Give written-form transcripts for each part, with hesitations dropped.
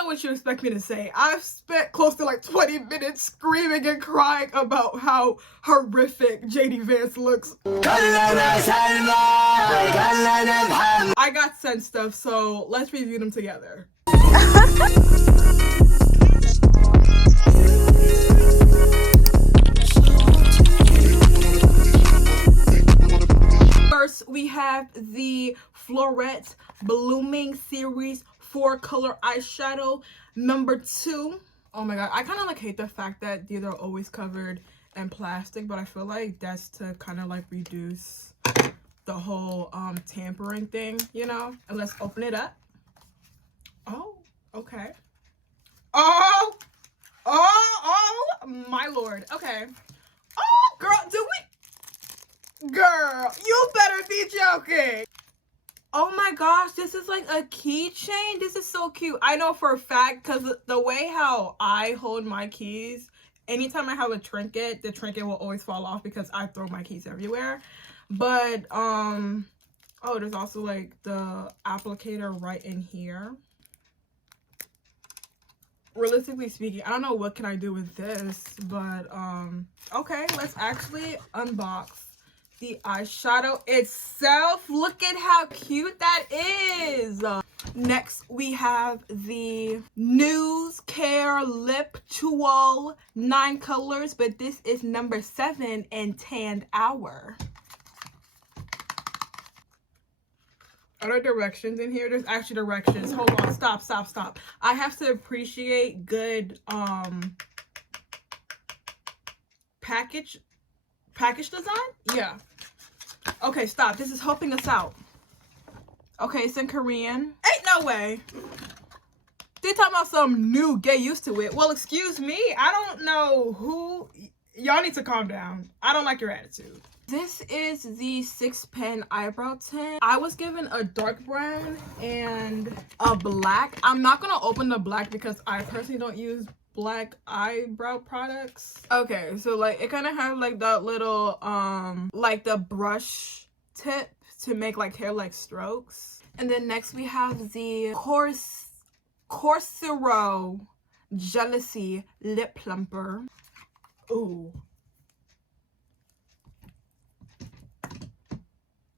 know what you expect me to say. I've spent close to like 20 minutes screaming and crying about how horrific JD Vance looks. I got sent stuff, so let's review them together. First, we have the Floret Blooming Series 4-color eyeshadow number 2. Oh my god, I kind of like hate the fact that these are always covered in plastic, but I feel like that's to kind of like reduce the whole tampering thing, you know. And let's open it up. Oh, okay. Oh my lord. Okay. Oh girl, girl, you better be joking. Oh my gosh, this is like a keychain. This is so cute. I know for a fact, because the way how I hold my keys, anytime I have a trinket, the trinket will always fall off because I throw my keys everywhere. But oh, there's also like the applicator right in here. Realistically speaking, I don't know what can I do with this, but okay, let's actually unbox the eyeshadow itself. Look at how cute that is. Next, we have the News Care Lip Duo 9 colors, but this is number 7 in Tanned Hour. Are there directions in here? There's actually directions. Hold on, stop. I have to appreciate good package design. Yeah. Okay, stop. This is helping us out. Okay, it's in Korean. Ain't no way. They talking about some new, get used to it. Well, excuse me. I don't know who. Y'all need to calm down. I don't like your attitude. This is the 6 pen eyebrow tint. I was given a dark brown and a black. I'm not gonna open the black because I personally don't use black eyebrow products. Okay, so like it kind of has like that little like the brush tip to make like hair like strokes. And then next we have the Corsero Jealousy Lip Plumper. Ooh.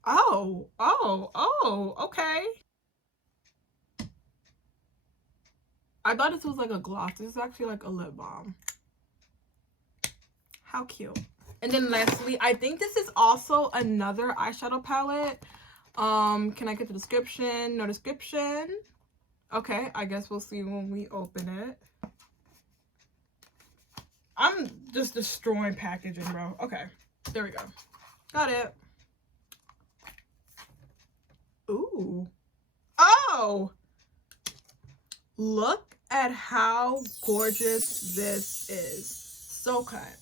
Oh, okay. I thought this was like a gloss. This is actually like a lip balm. How cute. And then lastly, I think this is also another eyeshadow palette. Can I get the description? No description. Okay, I guess we'll see when we open it. I'm just destroying packaging, bro. Okay, there we go. Got it. Ooh. Oh! Look at how gorgeous this is. So cut.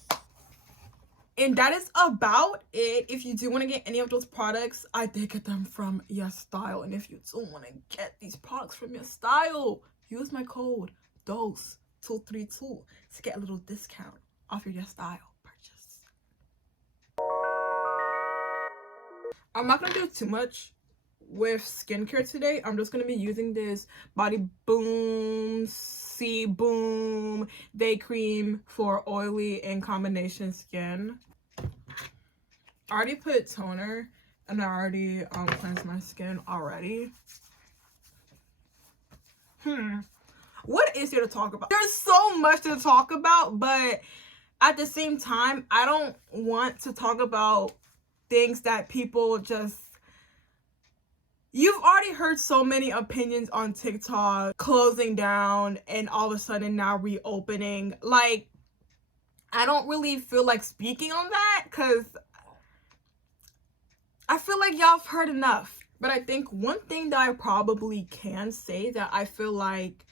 And that is about it. If you do want to get any of those products, I did get them from Your Style. And if you do want to get these products from Your Style, use my code DOLCE232 to get a little discount off your Style purchase. I'm not going to do too much with skincare today. I'm just going to be using this Body Boom Boom Day Cream for oily and combination skin. I already put toner and I already cleansed my skin already. What is there to talk about? There's so much to talk about, but at the same time, I don't want to talk about things that people just... You've already heard so many opinions on TikTok closing down and all of a sudden now reopening. Like, I don't really feel like speaking on that because I feel like y'all have heard enough. But I think one thing that I probably can say that I feel like,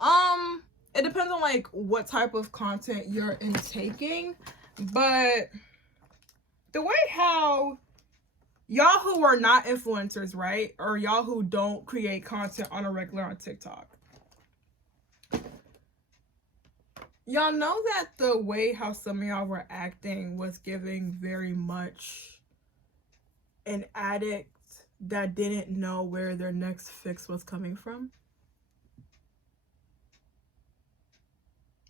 it depends on like what type of content you're intaking. But the way how y'all who are not influencers, right? Or y'all who don't create content on a regular on TikTok. Y'all know that the way how some of y'all were acting was giving very much an addict that didn't know where their next fix was coming from.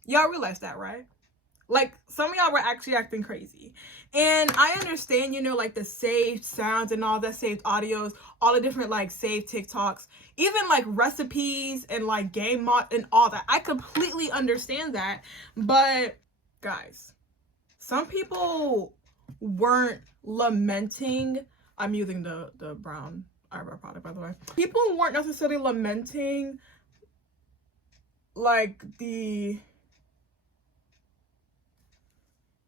Y'all realize that, right? Like, some of y'all were actually acting crazy. And I understand, you know, like the saved sounds and all that, saved audios, all the different like saved TikToks, even like recipes and like game mod and all that. I completely understand that. But guys, some people weren't lamenting. I'm using the brown eyebrow product, by the way. People weren't necessarily lamenting like the...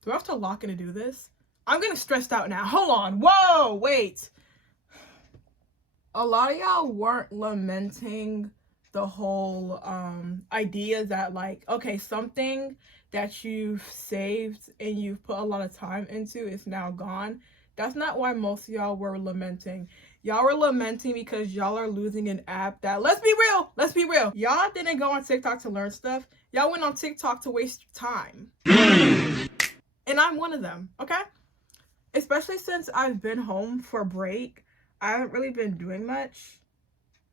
Do I have to lock in to do this? I'm getting stressed out now. Hold on. Whoa, wait. A lot of y'all weren't lamenting the whole idea that, like, okay, something that you've saved and you've put a lot of time into is now gone. That's not why most of y'all were lamenting. Y'all were lamenting because y'all are losing an app that, let's be real, y'all didn't go on TikTok to learn stuff. Y'all went on TikTok to waste time. And I'm one of them, okay? Especially since I've been home for break, I haven't really been doing much.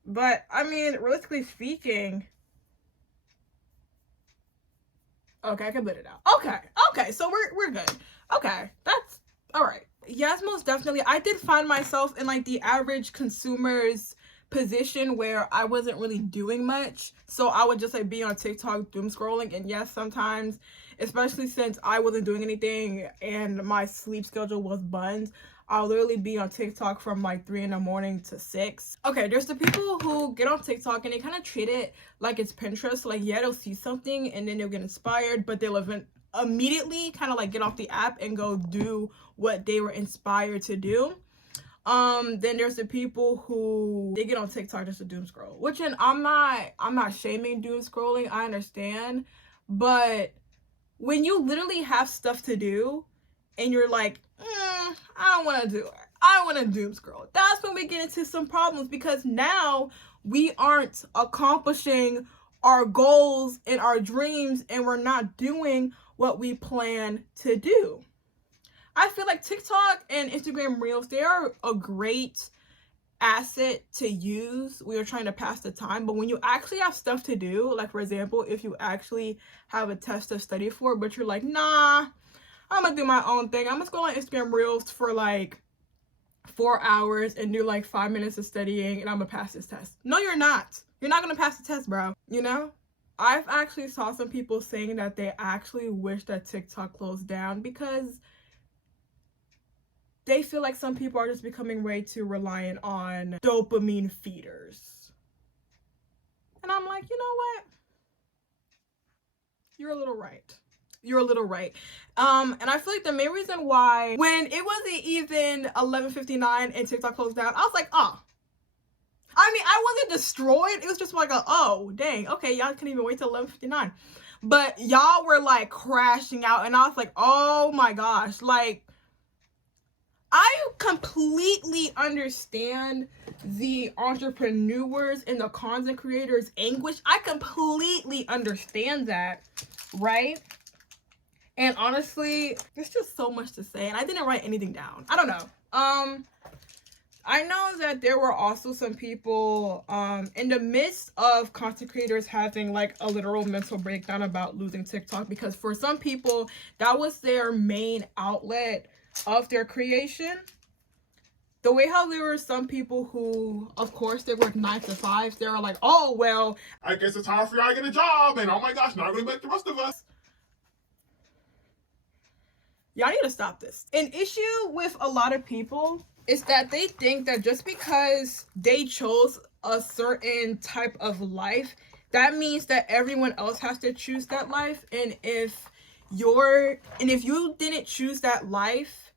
But, I mean, realistically speaking... Okay, I can let it out. Okay, so we're good. Okay, that's... Alright. Yes, most definitely. I did find myself in, like, the average consumer's position where I wasn't really doing much. So I would just, like, be on TikTok doom scrolling. And yes, sometimes... especially since I wasn't doing anything and my sleep schedule was buns, I'll literally be on TikTok from like 3 in the morning to 6. Okay, there's the people who get on TikTok and they kind of treat it like it's Pinterest. Like, yeah, they'll see something and then they'll get inspired, but they'll immediately kind of like get off the app and go do what they were inspired to do. Then there's the people who they get on TikTok just to doom scroll, which, and I'm not shaming doom scrolling. I understand, but when you literally have stuff to do and you're like, I don't want to do it, I want to doom scroll, that's when we get into some problems, because now we aren't accomplishing our goals and our dreams and we're not doing what we plan to do. I feel like TikTok and Instagram Reels, they are a great asset to use. We are trying to pass the time, but when you actually have stuff to do, like for example, if you actually have a test to study for, but you're like, nah, I'm gonna do my own thing, I'm just going on Instagram Reels for like 4 hours and do like 5 minutes of studying and I'm gonna pass this test. No, you're not gonna pass the test, bro. You know, I've actually saw some people saying that they actually wish that TikTok closed down because they feel like some people are just becoming way too reliant on dopamine feeders. And I'm like, you know what? You're a little right. You're a little right. And I feel like the main reason why, when it wasn't even 11:59 and TikTok closed down, I was like, oh. I mean, I wasn't destroyed. It was just like, oh, dang. Okay, y'all couldn't even wait till 11:59. But y'all were like crashing out. And I was like, oh my gosh. Like, I completely understand the entrepreneurs and the content creators' anguish. I completely understand that, right? And honestly, there's just so much to say, and I didn't write anything down. I don't know. I know that there were also some people in the midst of content creators having like a literal mental breakdown about losing TikTok, because for some people, that was their main outlet of their creation. The way how there were some people who, of course, they work 9 to 5s. They were like, oh, well, I guess it's time for y'all to get a job, and oh my gosh, now I'm gonna make the rest of us. Y'all need to stop this. An issue with a lot of people is that they think that just because they chose a certain type of life, that means that everyone else has to choose that life. And if you didn't choose that life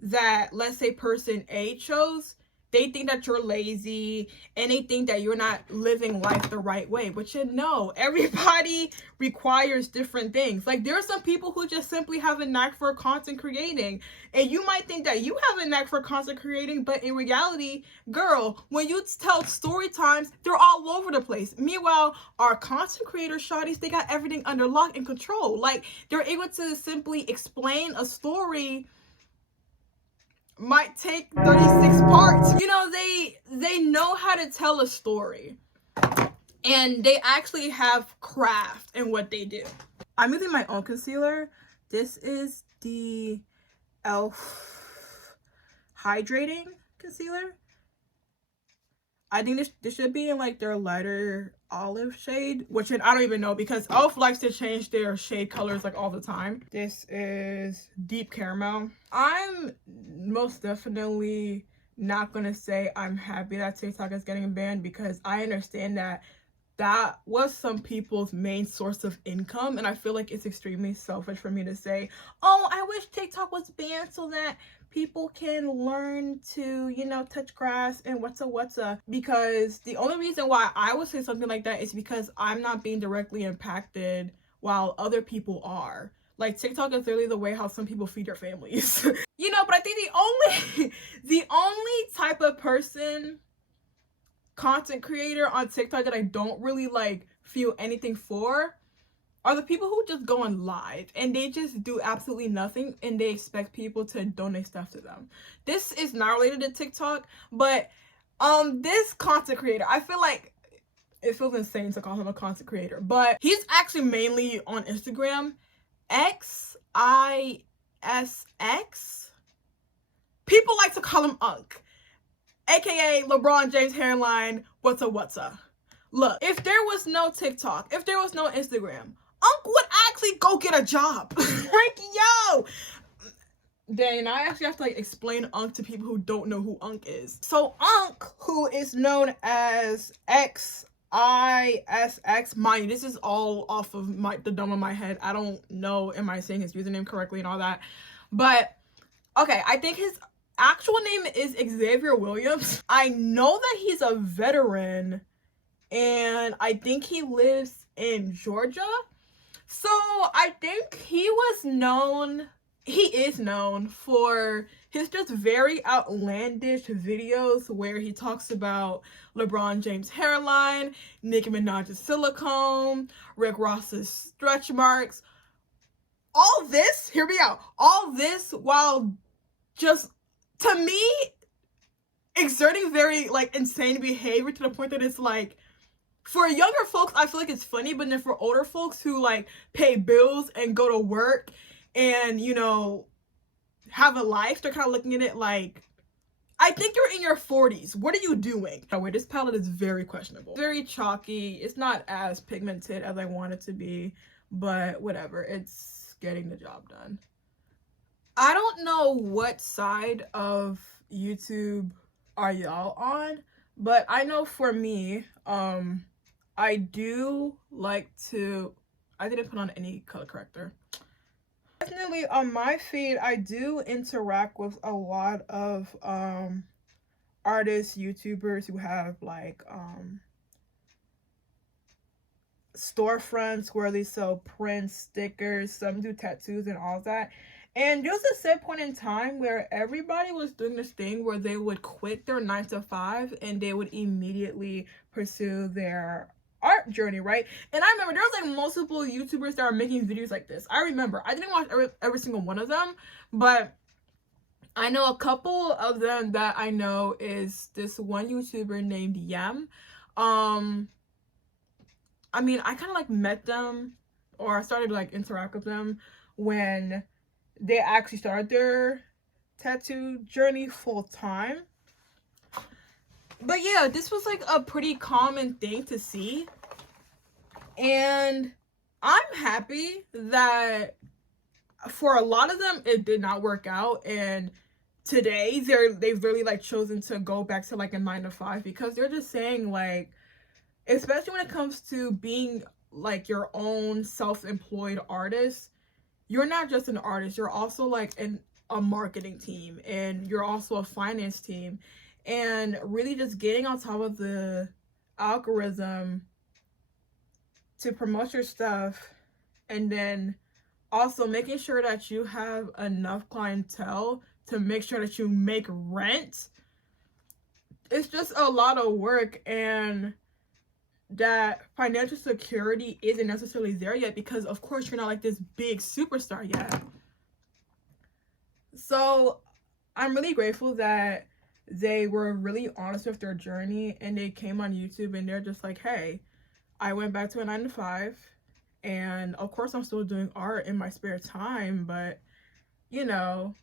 that, let's say, person A chose, they think that you're lazy and they think that you're not living life the right way. But you know, everybody requires different things. Like, there are some people who just simply have a knack for content creating, and you might think that you have a knack for content creating, but in reality, girl, when you tell story times, they're all over the place. Meanwhile, our content creator shawties, they got everything under lock and control. Like, they're able to simply explain a story, might take 36 parts. You know, they know how to tell a story. and they actually have craft in what they do. I'm using my own concealer. This is the e.l.f. hydrating concealer. I think this should be in like their lighter olive shade, which I don't even know because e.l.f. likes to change their shade colors like all the time. This is deep caramel. I'm most definitely not gonna say I'm happy that TikTok is getting banned, because I understand that that was some people's main source of income, and I feel like it's extremely selfish for me to say, oh, I wish TikTok was banned so that people can learn to, you know, touch grass and what's a, because the only reason why I would say something like that is because I'm not being directly impacted while other people are. Like, TikTok is literally the way how some people feed their families. You know, but I think the only type of person, content creator on TikTok that I don't really like feel anything for are the people who just go on live and they just do absolutely nothing and they expect people to donate stuff to them. This is not related to TikTok, but this content creator, I feel like it feels insane to call him a content creator, but he's actually mainly on Instagram. xisx. People like to call him Unk, aka LeBron James hairline, what's a. Look, if there was no TikTok, if there was no Instagram, Unk would actually go get a job. Like, yo. Then I actually have to like explain Unk to people who don't know who Unk is. So Unk, who is known as xisx, mind you, this is all off of the dome of my head. I don't know, am I saying his username correctly and all that, but okay, I think his actual name is Xavier Williams. I know that he's a veteran and I think he lives in Georgia. So I think he is known for his just very outlandish videos where he talks about LeBron James' hairline, Nicki Minaj's silicone, Rick Ross's stretch marks. All this, hear me out, all this while just, to me, exerting very like insane behavior to the point that it's like, for younger folks I feel like it's funny, but then for older folks who like pay bills and go to work and, you know, have a life, they're kind of looking at it like, I think you're in your 40s, what are you doing? By the way, this palette is very questionable, very chalky. It's not as pigmented as I want it to be, but whatever, it's getting the job done. I don't know what side of YouTube are y'all on, but I know for me, I do like to, I didn't put on any color corrector. Definitely on my feed, I do interact with a lot of artists, YouTubers who have like storefronts where they sell prints, stickers, some do tattoos and all that. And there was a set point in time where everybody was doing this thing where they would quit their 9-to-5 and they would immediately pursue their art journey, right? And I remember there was like multiple YouTubers that were making videos like this. I remember, I didn't watch every single one of them, but I know a couple of them that I know is this one YouTuber named Yem. I mean, I kind of like met them, or I started to like interact with them when they actually started their tattoo journey full time. But yeah, this was like a pretty common thing to see, and I'm happy that for a lot of them it did not work out, and today they've really like chosen to go back to like a 9-to-5, because they're just saying like, especially when it comes to being like your own self-employed artist, you're not just an artist, you're also like a marketing team, and you're also a finance team, and really just getting on top of the algorithm to promote your stuff, and then also making sure that you have enough clientele to make sure that you make rent. It's just a lot of work, and that financial security isn't necessarily there yet, because of course you're not like this big superstar yet. So I'm really grateful that they were really honest with their journey and they came on YouTube and they're just like, hey, I went back to a 9 to 5, and of course I'm still doing art in my spare time, but you know,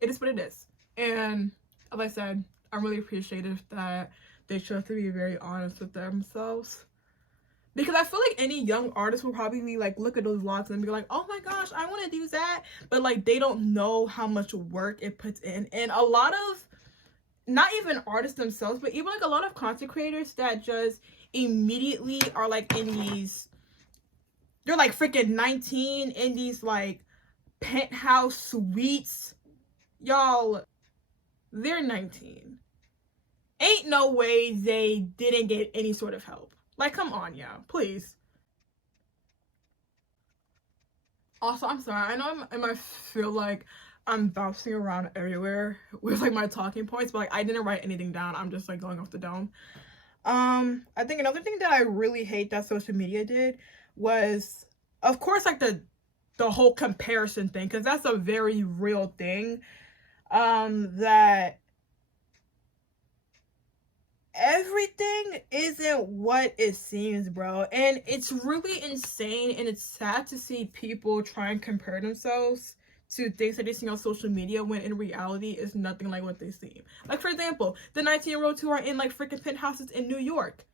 it is what it is. And as I said, I'm really appreciative that they chose to be very honest with themselves. Because I feel like any young artist will probably like look at those vlogs and be like, oh my gosh, I want to do that. But like they don't know how much work it puts in. And a lot of, not even artists themselves, but even like a lot of content creators that just immediately are like in these, they're like freaking 19 in these like penthouse suites. Y'all, they're 19. Ain't no way they didn't get any sort of help. Like, come on, y'all, please. Also, I'm sorry. I know I might feel like I'm bouncing around everywhere with like my talking points, but like I didn't write anything down. I'm just like going off the dome. I think another thing that I really hate that social media did was, of course, like the whole comparison thing, because that's a very real thing. That everything isn't what it seems, bro. And it's really insane, and it's sad to see people try and compare themselves to things that they see on social media when in reality it's nothing like what they seem. Like, for example, the 19-year-olds who are in like freaking penthouses in New York.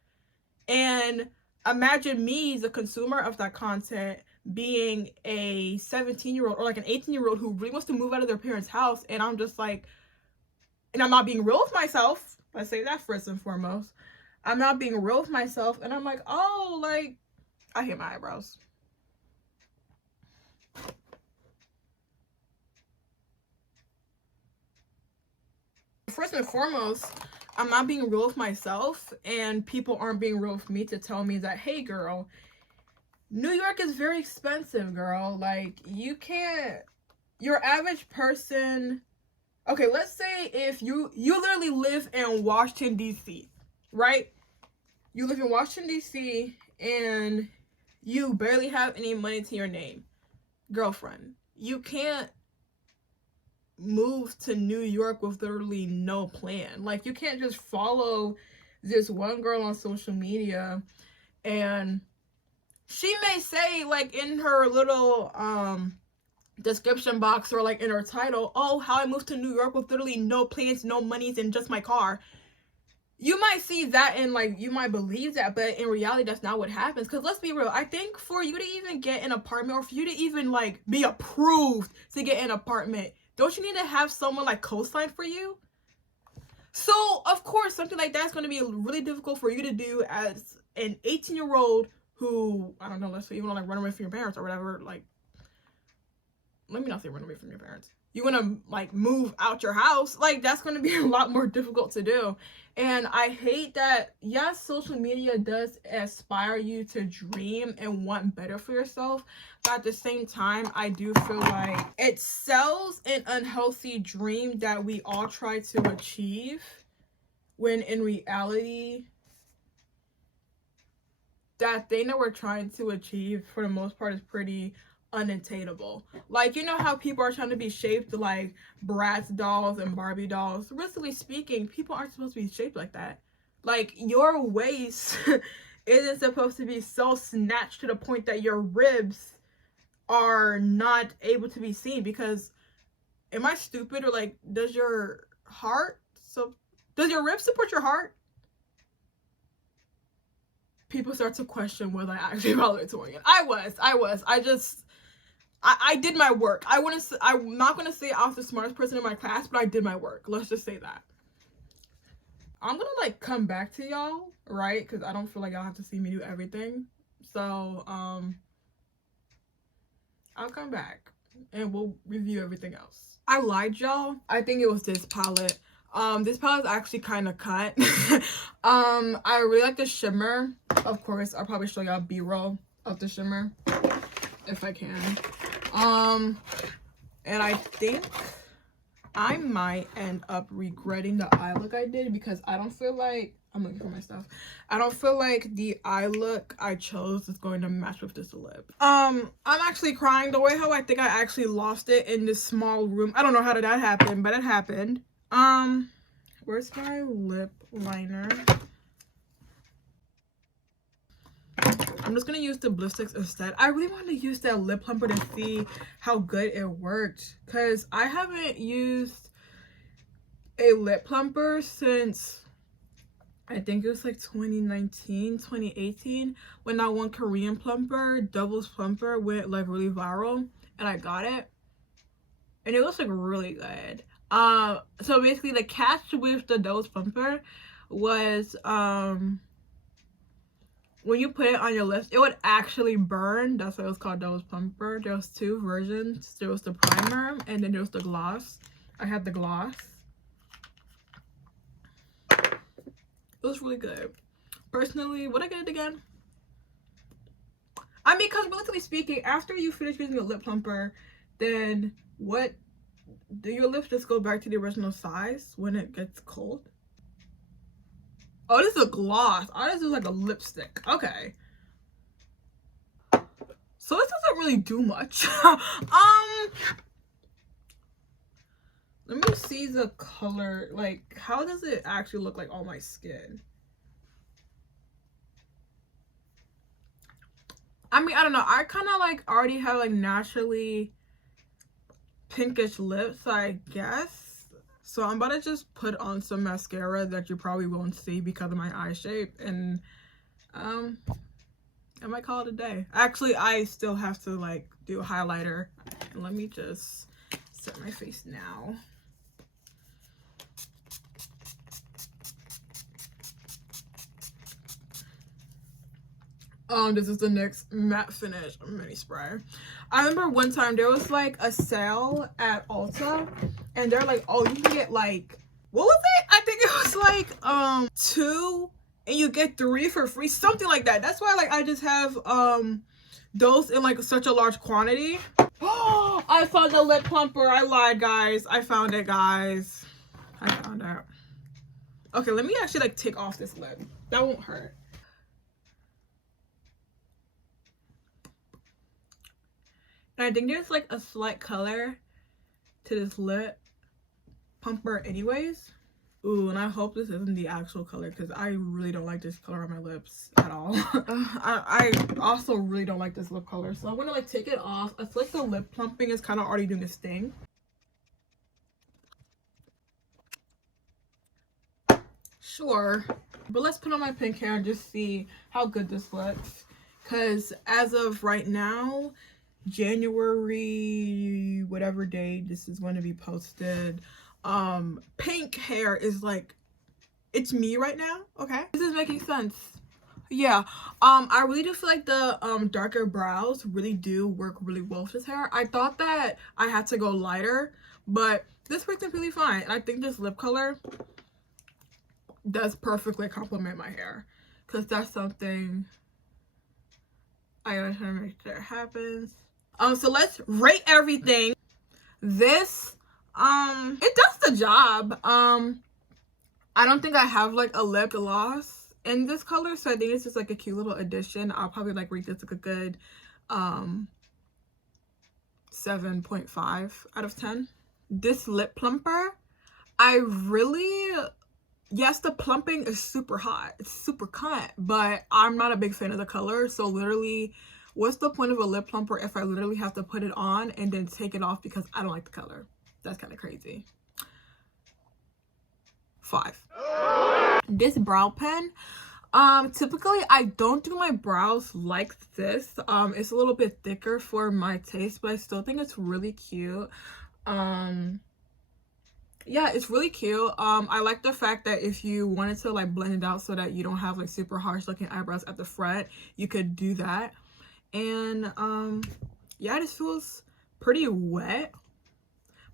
And imagine me, the consumer of that content, being a 17-year-old or like an 18-year-old who really wants to move out of their parents' house, and I'm just like, and I'm not being real with myself. Let's say that first and foremost. I'm not being real with myself, and I'm like, oh, like, I hate my eyebrows. First and foremost, I'm not being real with myself, and people aren't being real with me to tell me that, hey, girl, New York is very expensive, girl. Like, you can't, your average person, okay, let's say if you literally live in Washington, D.C., right? You live in Washington, D.C., and you barely have any money to your name. Girlfriend, you can't move to New York with literally no plan. Like, you can't just follow this one girl on social media and she may say, like, in her little description box or like in her title, oh, how I moved to New York with literally no plans, no monies, and just my car. You might see that and like you might believe that, but in reality that's not what happens. Because let's be real, I think for you to even get an apartment, or for you to even like be approved to get an apartment, don't you need to have someone like co-sign for you? So of course something like that's going to be really difficult for you to do as an 18-year-old who, I don't know, let's say you want to like run away from your parents or whatever. Like, let me not say run away from your parents. You want to like move out your house, like that's going to be a lot more difficult to do. And I hate that, yes, social media does inspire you to dream and want better for yourself, but at the same time I do feel like it sells an unhealthy dream that we all try to achieve, when in reality that thing that we're trying to achieve for the most part is pretty unattainable. Like, you know how people are trying to be shaped like Bratz dolls and Barbie dolls? Realistically speaking, people aren't supposed to be shaped like that. Like, your waist isn't supposed to be so snatched to the point that your ribs are not able to be seen. Because, am I stupid, or like, does your ribs support your heart? People start to question whether I actually valedictorian. I did my work. I'm not gonna say I was the smartest person in my class, but I did my work. Let's just say that. I'm gonna like come back to y'all, right? Because I don't feel like y'all have to see me do everything. So I'll come back and we'll review everything else. I lied, y'all. I think it was this palette. This palette is actually kind of cut. I really like the shimmer. Of course, I'll probably show y'all B-roll of the shimmer if I can. And I think I might end up regretting the eye look I did, because I don't feel like, I'm looking for my stuff, I don't feel like the eye look I chose is going to match with this lip. I'm actually crying. The way how I think I actually lost it in this small room, I don't know how did that happen, but it happened. Where's my lip liner? I'm just gonna use the blue sticks instead. I really want to use that lip plumper to see how good it worked, because I haven't used a lip plumper since I think it was like 2019, 2018, when that one Korean plumper, Doubles plumper, went like really viral, and I got it, and it looks like really good. So basically the catch with the Doubles plumper was when you put it on your lips, it would actually burn. That's why it was called Doubles plumper. There was two versions. There was the primer, and then there was the gloss. I had the gloss. It was really good. Personally, would I get it again? I mean, because relatively speaking, after you finish using a lip plumper, then what? Do your lips just go back to the original size when it gets cold? Oh, this is a gloss. Oh, this is like a lipstick. Okay. So this doesn't really do much. Let me see the color. Like, how does it actually look like on my skin? I mean, I don't know. I kind of like already have like naturally pinkish lips, I guess. So I'm about to just put on some mascara that you probably won't see because of my eye shape, and I might call it a day. Actually, I still have to like do a highlighter. And let me just set my face now. This is the NYX matte finish mini spray. I remember one time there was like a sale at Ulta, and they're like, oh, you can get like, what was it? I think it was like 2 and you get 3 for free, something like that. That's why like I just have those in like such a large quantity. Oh, I found the lip plumper. I lied, guys. I found it, guys. I found it. Okay, let me actually like take off this lip. That won't hurt. And I think there's like a slight color to this lip plumper anyways. Ooh, and I hope this isn't the actual color, because I really don't like this color on my lips at all. I also really don't like this lip color. So I'm gonna like take it off. I feel like the lip plumping is kind of already doing its thing. Sure. But let's put on my pink hair and just see how good this looks. Because as of right now, January whatever day this is going to be posted, pink hair is like, it's me right now. Okay, this is making sense. Yeah, I really do feel like the darker brows really do work really well with this hair. I thought that I had to go lighter, but this works completely fine. And I think this lip color does perfectly complement my hair, because that's something I gotta try to make sure it happens. So let's rate everything. This it does the job. I don't think I have like a lip gloss in this color, so I think it's just like a cute little addition. I'll probably like rate this like a good 7.5 out of 10. This lip plumper, I really, yes, the plumping is super hot, it's super cunt, but I'm not a big fan of the color. So literally, what's the point of a lip plumper if I literally have to put it on and then take it off because I don't like the color? That's kind of crazy. 5. This brow pen, typically I don't do my brows like this. It's a little bit thicker for my taste, but I still think it's really cute. Yeah, it's really cute. I like the fact that if you wanted to like blend it out so that you don't have like super harsh looking eyebrows at the front, you could do that. And yeah, this feels pretty wet.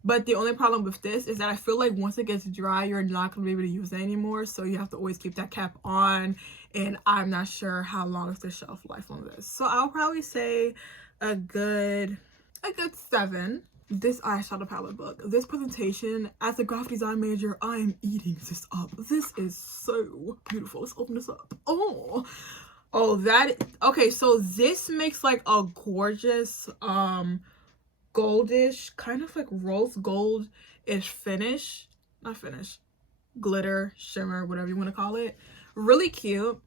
But the only problem with this is that I feel like once it gets dry, you're not going to be able to use it anymore. So you have to always keep that cap on. And I'm not sure how long is the shelf life on this. So I'll probably say a good 7. This eyeshadow palette book. This presentation, as a graphic design major, I am eating this up. This is so beautiful. Let's open this up. Oh, that. Okay, so this makes like a gorgeous goldish, kind of like rose gold-ish finish. Not finish. glitter, shimmer, whatever you want to call it. Really cute.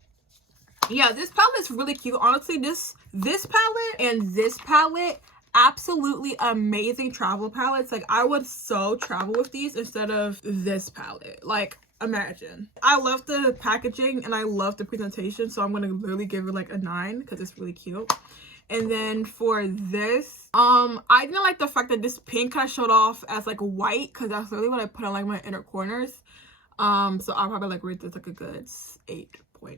Yeah, this palette is really cute. Honestly, this palette and this palette, absolutely amazing travel palettes. Like, I would so travel with these instead of this palette. Like, imagine. I love the packaging and I love the presentation, so I'm gonna literally give it like a 9 because it's really cute. And then for this, I didn't like the fact that this pink kind of showed off as like white, because that's really what I put on like my inner corners. So I'll probably like rate this like a good 8.5.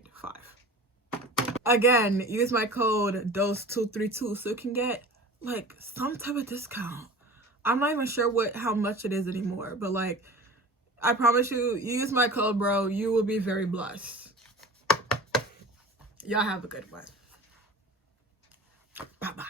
Again, use my code Dolcie232 so you can get like some type of discount. I'm not even sure how much it is anymore, but like, I promise you, use my code, bro. You will be very blessed. Y'all have a good one. Bye-bye.